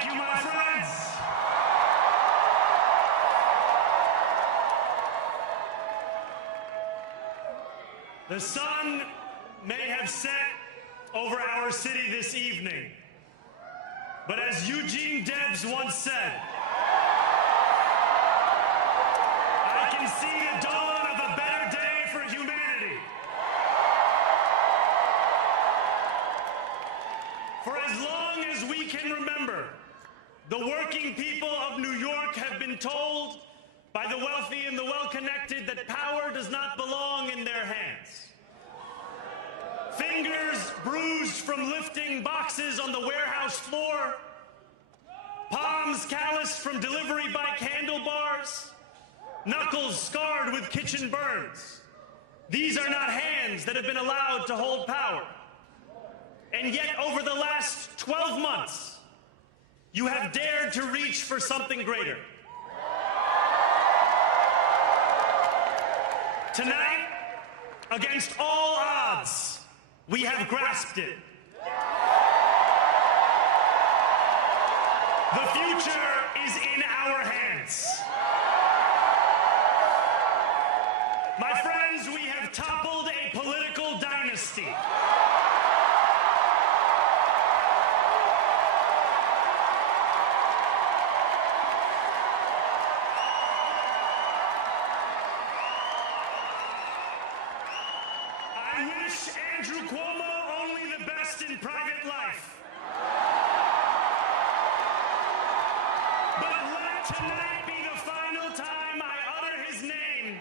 Thank you, my friends. The sun may have set over our city this evening, but as Eugene Debs once said, I can see the dawn of a better day for humanity. For as long as we can remember, the working people of New York have been told by the wealthy and the well-connected that power does not belong in their hands. Fingers bruised from lifting boxes on the warehouse floor, palms calloused from delivery bike handlebars, knuckles scarred with kitchen burns. These are not hands that have been allowed to hold power. And yet, over the last 12 months, you have dared to reach for something greater. Tonight, against all odds, we have grasped it. The future is in our hands. My friends, we have toppled a political dynasty. I wish Andrew Cuomo only the best in private life. But let tonight be the final time I utter his name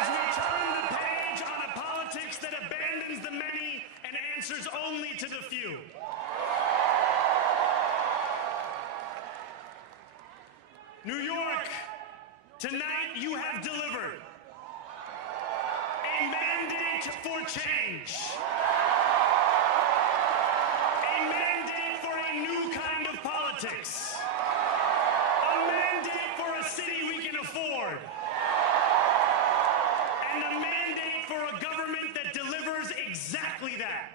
as we turn the page on a politics that abandons the many and answers only to the few. New York, tonight you have delivered a mandate for change. A mandate for a new kind of politics. A mandate for a city we can afford. And a mandate for a government that delivers exactly that.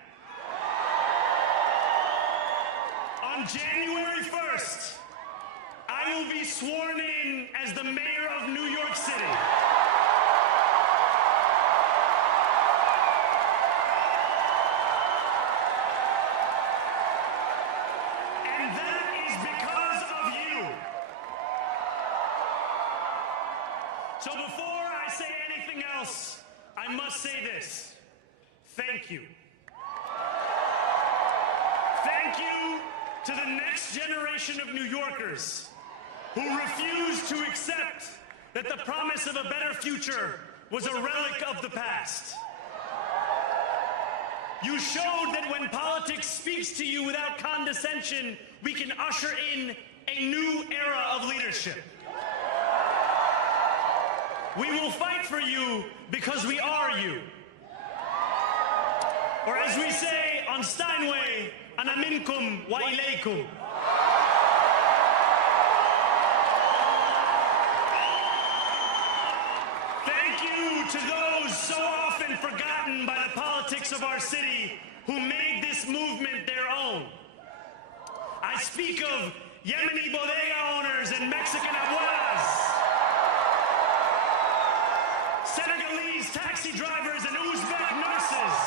On January 1st, I will be sworn in as the mayor of New York City. And that is because of you. So before I say anything else, I must say this. Thank you. Thank you to the next generation of New Yorkers who refused to accept that the promise of a better future was a relic of the past. You showed that when politics speaks to you without condescension, we can usher in a new era of leadership. We will fight for you because we are you. Or as we say on Steinway, ana minkum wa ilaykum. To those so often forgotten by the politics of our city who made this movement their own. I speak of Yemeni bodega owners and Mexican abuelas, Senegalese taxi drivers and Uzbek nurses,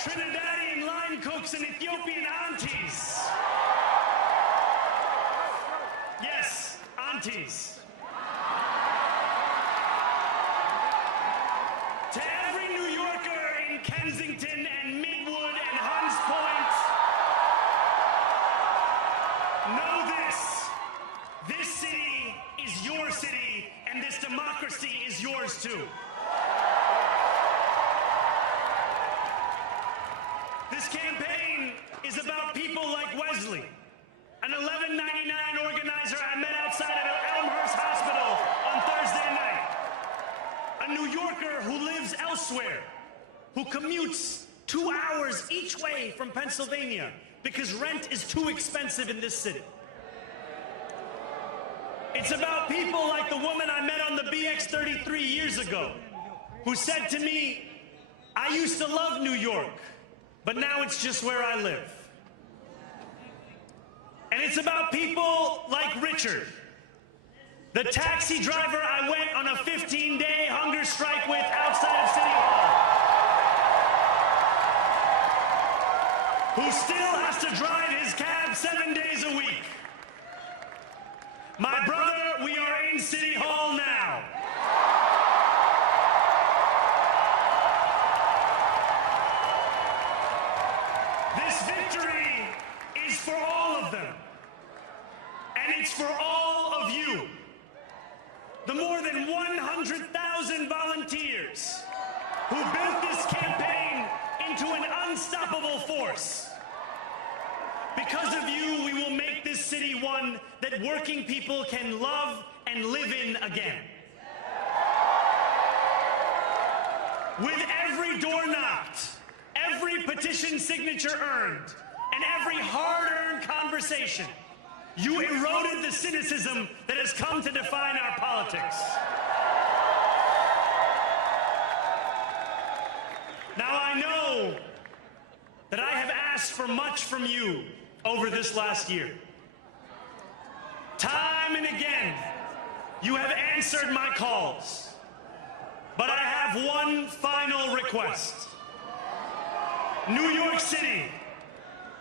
Trinidadian line cooks and Ethiopian aunties. Yes, aunties. To every New Yorker in Kensington and Midwood and Hunts Point, know this. This city is your city, and this democracy is yours too. This campaign is about people like Wesley, an 1199 organizer I met outside of Elmhurst Hospital on Thursday night. A New Yorker who lives elsewhere, who commutes 2 hours each way from Pennsylvania because rent is too expensive in this city. It's about people like the woman I met on the BX 33 years ago, who said to me, I used to love New York, but now it's just where I live. And it's about people like Richard, the taxi driver I went on a 15-day hunger strike with outside of City Hall, who still has to drive his cab 7 days a week. My brother, we are in City Hall now. This victory is for all of them, and it's for all of you. The more than 100,000 volunteers who built this campaign into an unstoppable force. Because of you, we will make this city one that working people can love and live in again. With every door knocked, every petition signature earned, and every hard-earned conversation, you eroded the cynicism that has come to define our politics. Now, I know that I have asked for much from you over this last year. Time and again, you have answered my calls. But I have one final request. New York City,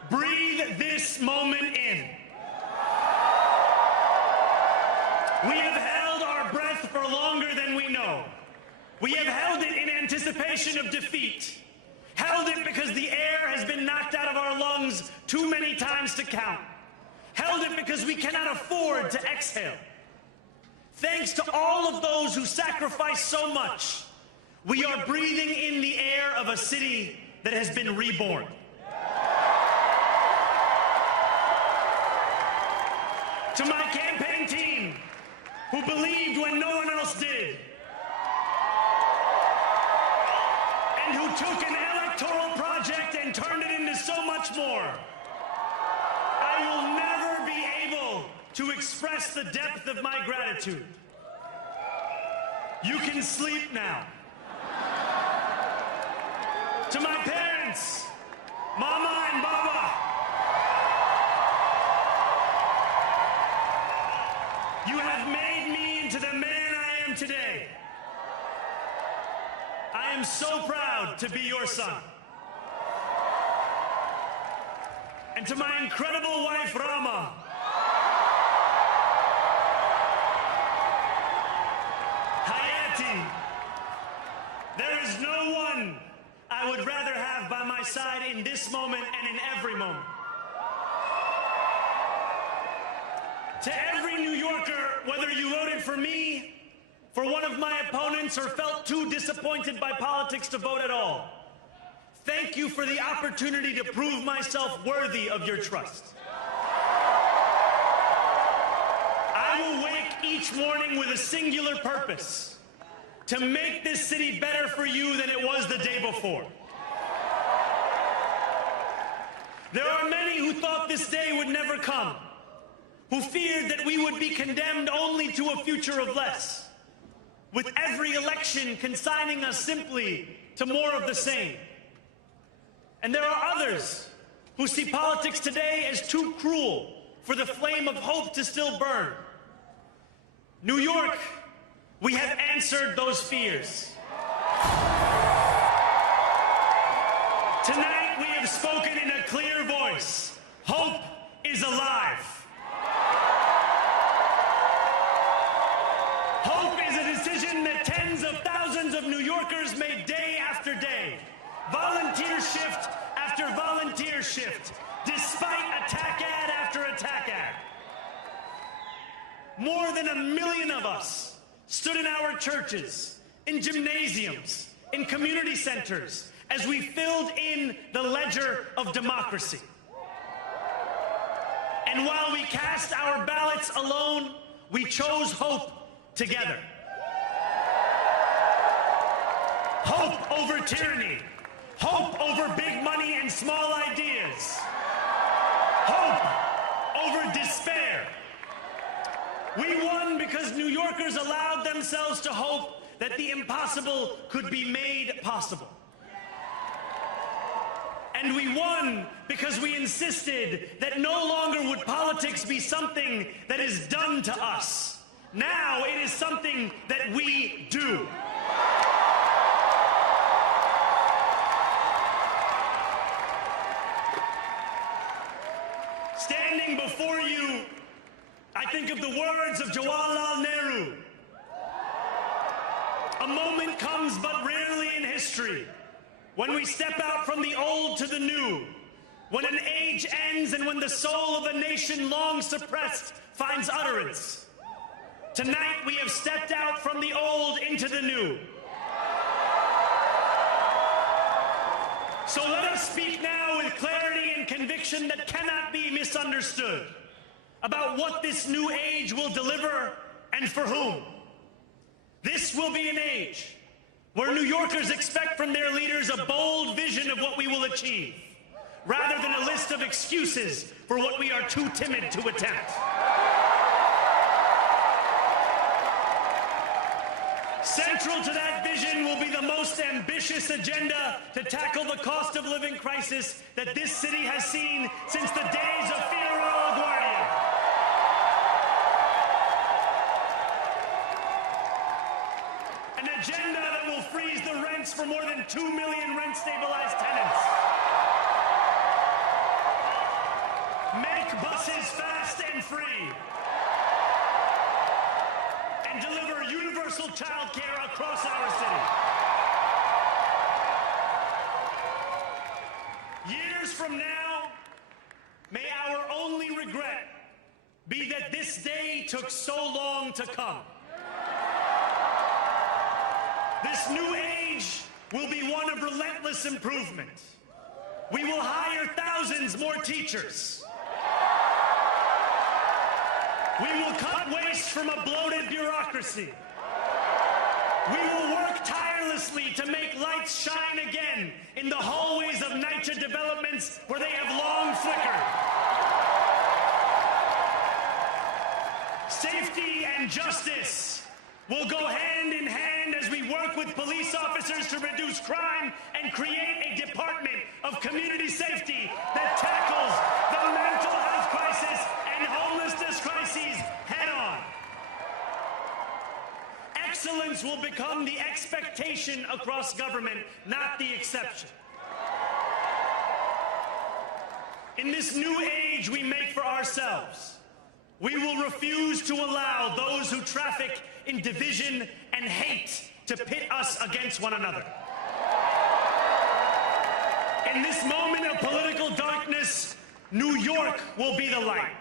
breathe this moment in. We have held our breath for longer than we know. We have held it in anticipation of defeat. Held it because the air has been knocked out of our lungs too many times to count. Held it because we cannot afford to exhale. Thanks to all of those who sacrificed so much, we are breathing in the air of a city that has been reborn. To my campaign team, who believed when no one else did, and who took an electoral project and turned it into so much more, I will never be able to express the depth of my gratitude. You can sleep now. To my parents, Mama and Baba, you have made me into the man I am today. I am so proud to be your son. And to my incredible wife, Rama, Hayati, there is no one I would rather have by my side in this moment and in every moment. To every New Yorker, whether you voted for me, for one of my opponents, or felt too disappointed by politics to vote at all, thank you for the opportunity to prove myself worthy of your trust. I will wake each morning with a singular purpose: to make this city better for you than it was the day before. There are many who thought this day would never come, who feared that we would be condemned only to a future of less, with every election consigning us simply to more of the same. And there are others who see politics today as too cruel for the flame of hope to still burn. New York, we have answered those fears. Tonight we have spoken in a clear voice. Hope is alive. Hope is a decision that tens of thousands of New Yorkers made day after day. Volunteer shift after volunteer shift, despite attack ad after attack ad. More than 1 million of us stood in our churches, in gymnasiums, in community centers, as we filled in the ledger of democracy. And while we cast our ballots alone, we chose hope together. Hope over tyranny. Hope over big money and small ideas. Hope over despair. We won because New Yorkers allowed themselves to hope that the impossible could be made possible. And we won because we insisted that no longer would politics be something that is done to us. Now it is something that we do. Standing before you, I think of the words of Jawaharlal Nehru. A moment comes but rarely in history when we step out from the old to the new, when an age ends and when the soul of a nation long suppressed finds utterance. Tonight we have stepped out from the old into the new. So let us speak now with clarity and conviction that cannot be misunderstood about what this new age will deliver and for whom. This will be an age where New Yorkers expect from their leaders a bold vision of what we will achieve, rather than a list of excuses for what we are too timid to attempt. Central to that vision will be the most ambitious agenda to tackle the cost of living crisis that this city has seen since the days of Figueroa LaGuardia. An agenda that will freeze the rents for more than 2 million rent-stabilized tenants. Make buses fast and free. And deliver universal child care across our city. Years from now, may our only regret be that this day took so long to come. This new age will be one of relentless improvement. We will hire thousands more teachers. We will cut waste from a bloated bureaucracy. We will work tirelessly to make lights shine again in the hallways of NYCHA developments where they have long flickered. Safety and justice will go hand in hand as we work with police officers to reduce crime and create a department of community safety that tackles the mental health crisis and homelessness crises head on. Excellence will become the expectation across government, not the exception. In this new age we make for ourselves, we will refuse to allow those who traffic in division and hate to pit us against one another. In this moment of political darkness, New York will be the light.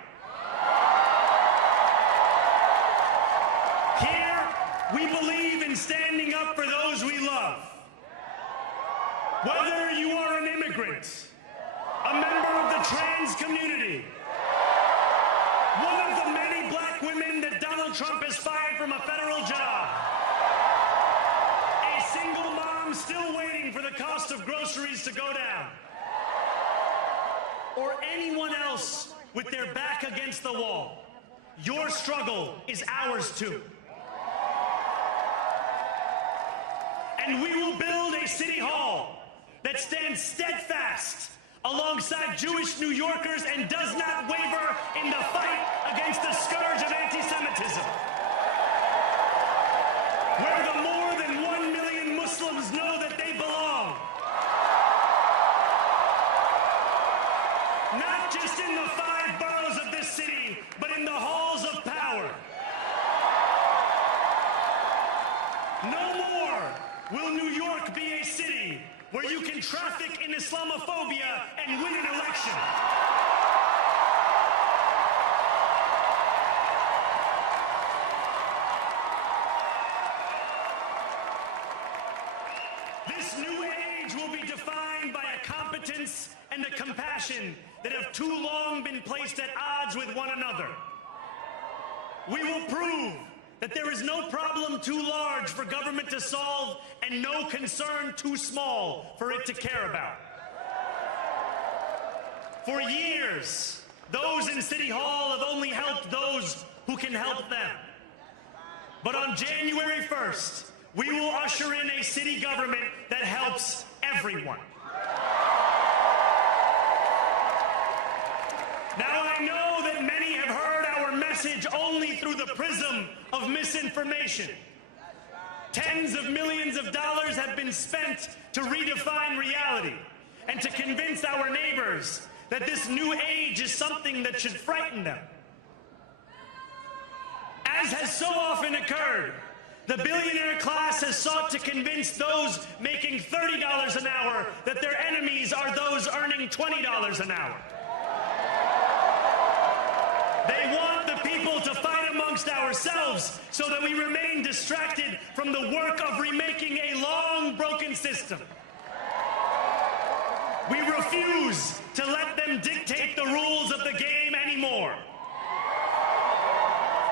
Here, we believe in standing up for those we love. Whether you are an immigrant, a member of the trans community, one of the many black women that Donald Trump has fired from a federal job, a single mom still waiting for the cost of groceries to go down, or anyone else with their back against the wall, your struggle is ours too. And we will build a city hall that stands steadfast alongside Jewish New Yorkers and does not waver in the fight against the scourge of anti-Semitism. Where the more than 1 million Muslims know that they belong. Not just in the 5 boroughs of this city, but in the halls of power. No more will New York be a city where you can traffic in Islamophobia and win an election. This new age will be defined by a competence and a compassion that have too long been placed at odds with one another. We will prove that there is no problem too large for government to solve and no concern too small for it to care about. For years, those in City Hall have only helped those who can help them. But on January 1st, we will usher in a city government that helps everyone. I know that many have heard our message only through the prism of misinformation. Tens of millions of dollars have been spent to redefine reality and to convince our neighbors that this new age is something that should frighten them. As has so often occurred, the billionaire class has sought to convince those making $30 an hour that their enemies are those earning $20 an hour. They want the people to fight amongst ourselves so that we remain distracted from the work of remaking a long broken system. We refuse to let them dictate the rules of the game anymore.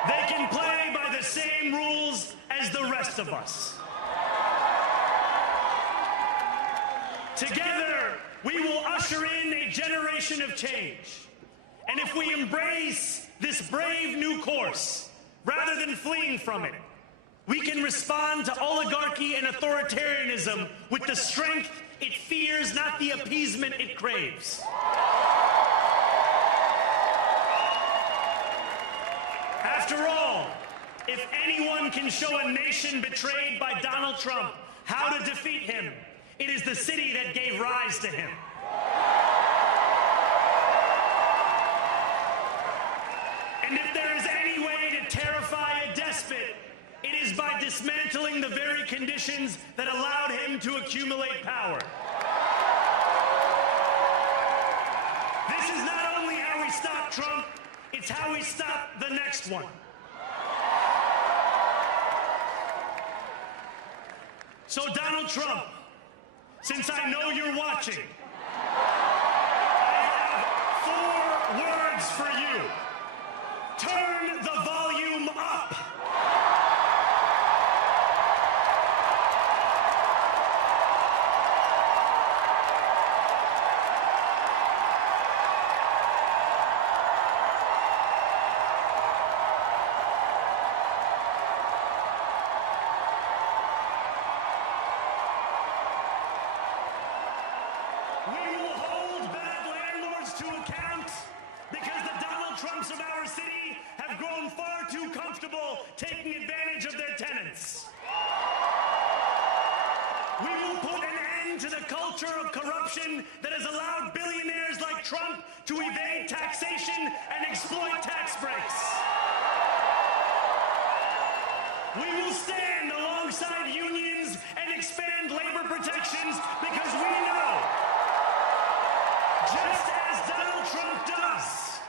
They can play by the same rules as the rest of us. Together, we will usher in a generation of change. And if we embrace this brave new course, rather than fleeing from it, we can respond to oligarchy and authoritarianism with the strength it fears, not the appeasement it craves. After all, if anyone can show a nation betrayed by Donald Trump how to defeat him, it is the city that gave rise to him. And if there is any way to terrify a despot, it is by dismantling the very conditions that allowed him to accumulate power. This is not only how we stop Trump, it's how we stop the next one. So Donald Trump, since I know you're watching, I have 4 words for you. Turn the volume up. We will hold bad landlords to account because the Donald Trumps of our city have grown far too comfortable taking advantage of their tenants. We will put an end to the culture of corruption that has allowed billionaires like Trump to evade taxation and exploit tax breaks. We will stand alongside unions and expand labor protections because we know, just as Donald Trump does,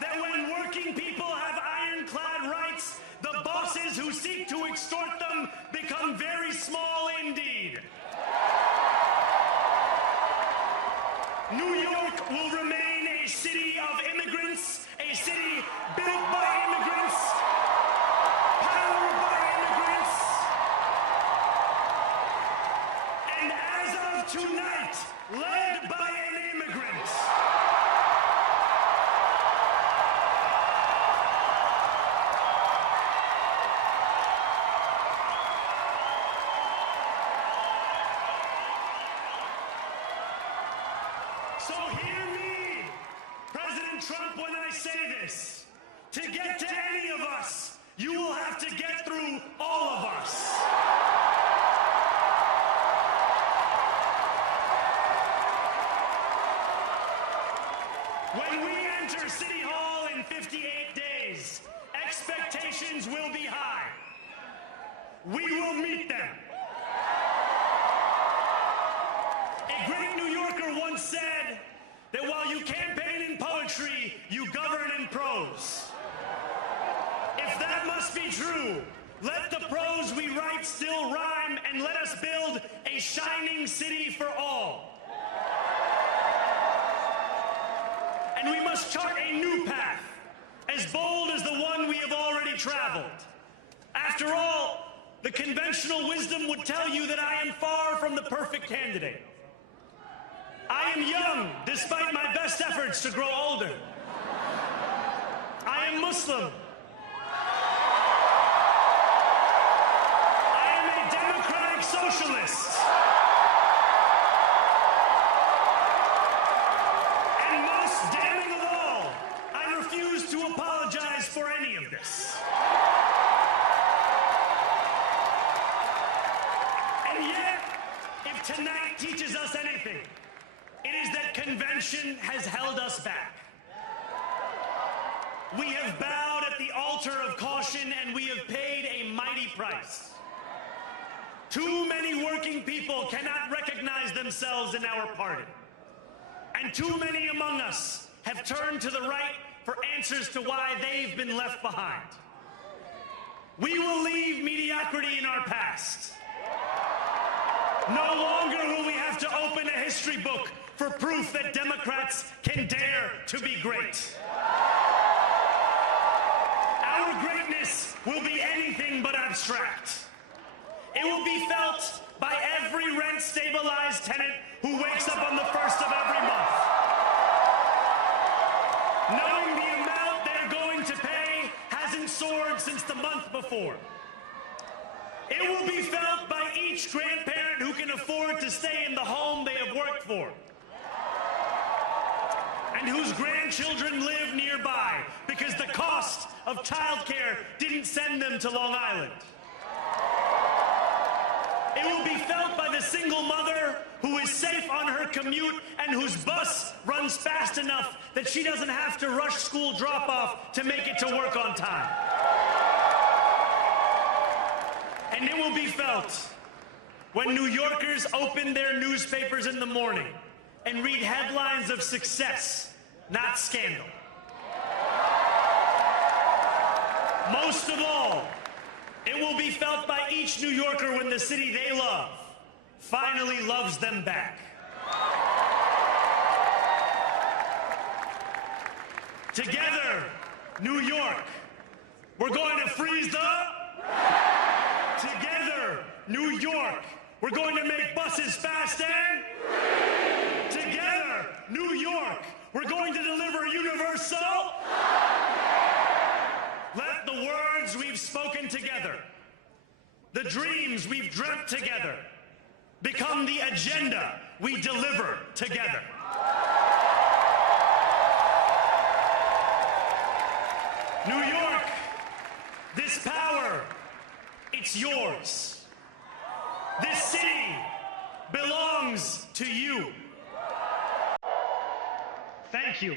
that when working people have ironclad rights, the bosses who seek to extort them become very small indeed. New York will remain a city of immigrants, a city built by immigrants, powered by immigrants, and as of tonight, led by an immigrant. So hear me, President Trump, when I say this. To get to any of us, you will have to get through all of us. When we enter City Hall in 58 days, expectations will be high. We will meet them. A great New Yorker once said that while you campaign in poetry, you govern in prose. If that must be true, let the prose we write still rhyme and let us build a shining city for all. And we must chart a new path, as bold as the one we have already traveled. After all, the conventional wisdom would tell you that I am far from the perfect candidate. I am young, despite my best efforts to grow older. I am Muslim. I am a democratic socialist. And most damning of all, I refuse If tonight teaches us anything, it is that convention has held us back. We have bowed at the altar of caution, and we have paid a mighty price. Too many working people cannot recognize themselves in our party. And too many among us have turned to the right for answers to why they've been left behind. We will leave mediocrity in our past. No longer will we have to open a history book for proof that Democrats can dare to be great. Our greatness will be anything but abstract. It will be felt by every rent-stabilized tenant who wakes up on the first of every month, knowing the amount they're going to pay hasn't soared since the month before. It will be felt by each grandparent who can afford to stay in the home they have worked for, and whose grandchildren live nearby because the cost of childcare didn't send them to Long Island. It will be felt by the single mother who is safe on her commute and whose bus runs fast enough that she doesn't have to rush school drop-off to make it to work on time. And it will be felt when New Yorkers open their newspapers in the morning and read headlines of success, not scandal. Most of all, it will be felt by each New Yorker when the city they love finally loves them back. Together, New York, we're going to freeze the... Together, New York, we're going to make buses fast and... Together, New York, we're going to deliver universal... Let the words we've spoken together, the dreams we've dreamt together, become the agenda we deliver together. New York, this power, it's yours. This city belongs to you. Thank you.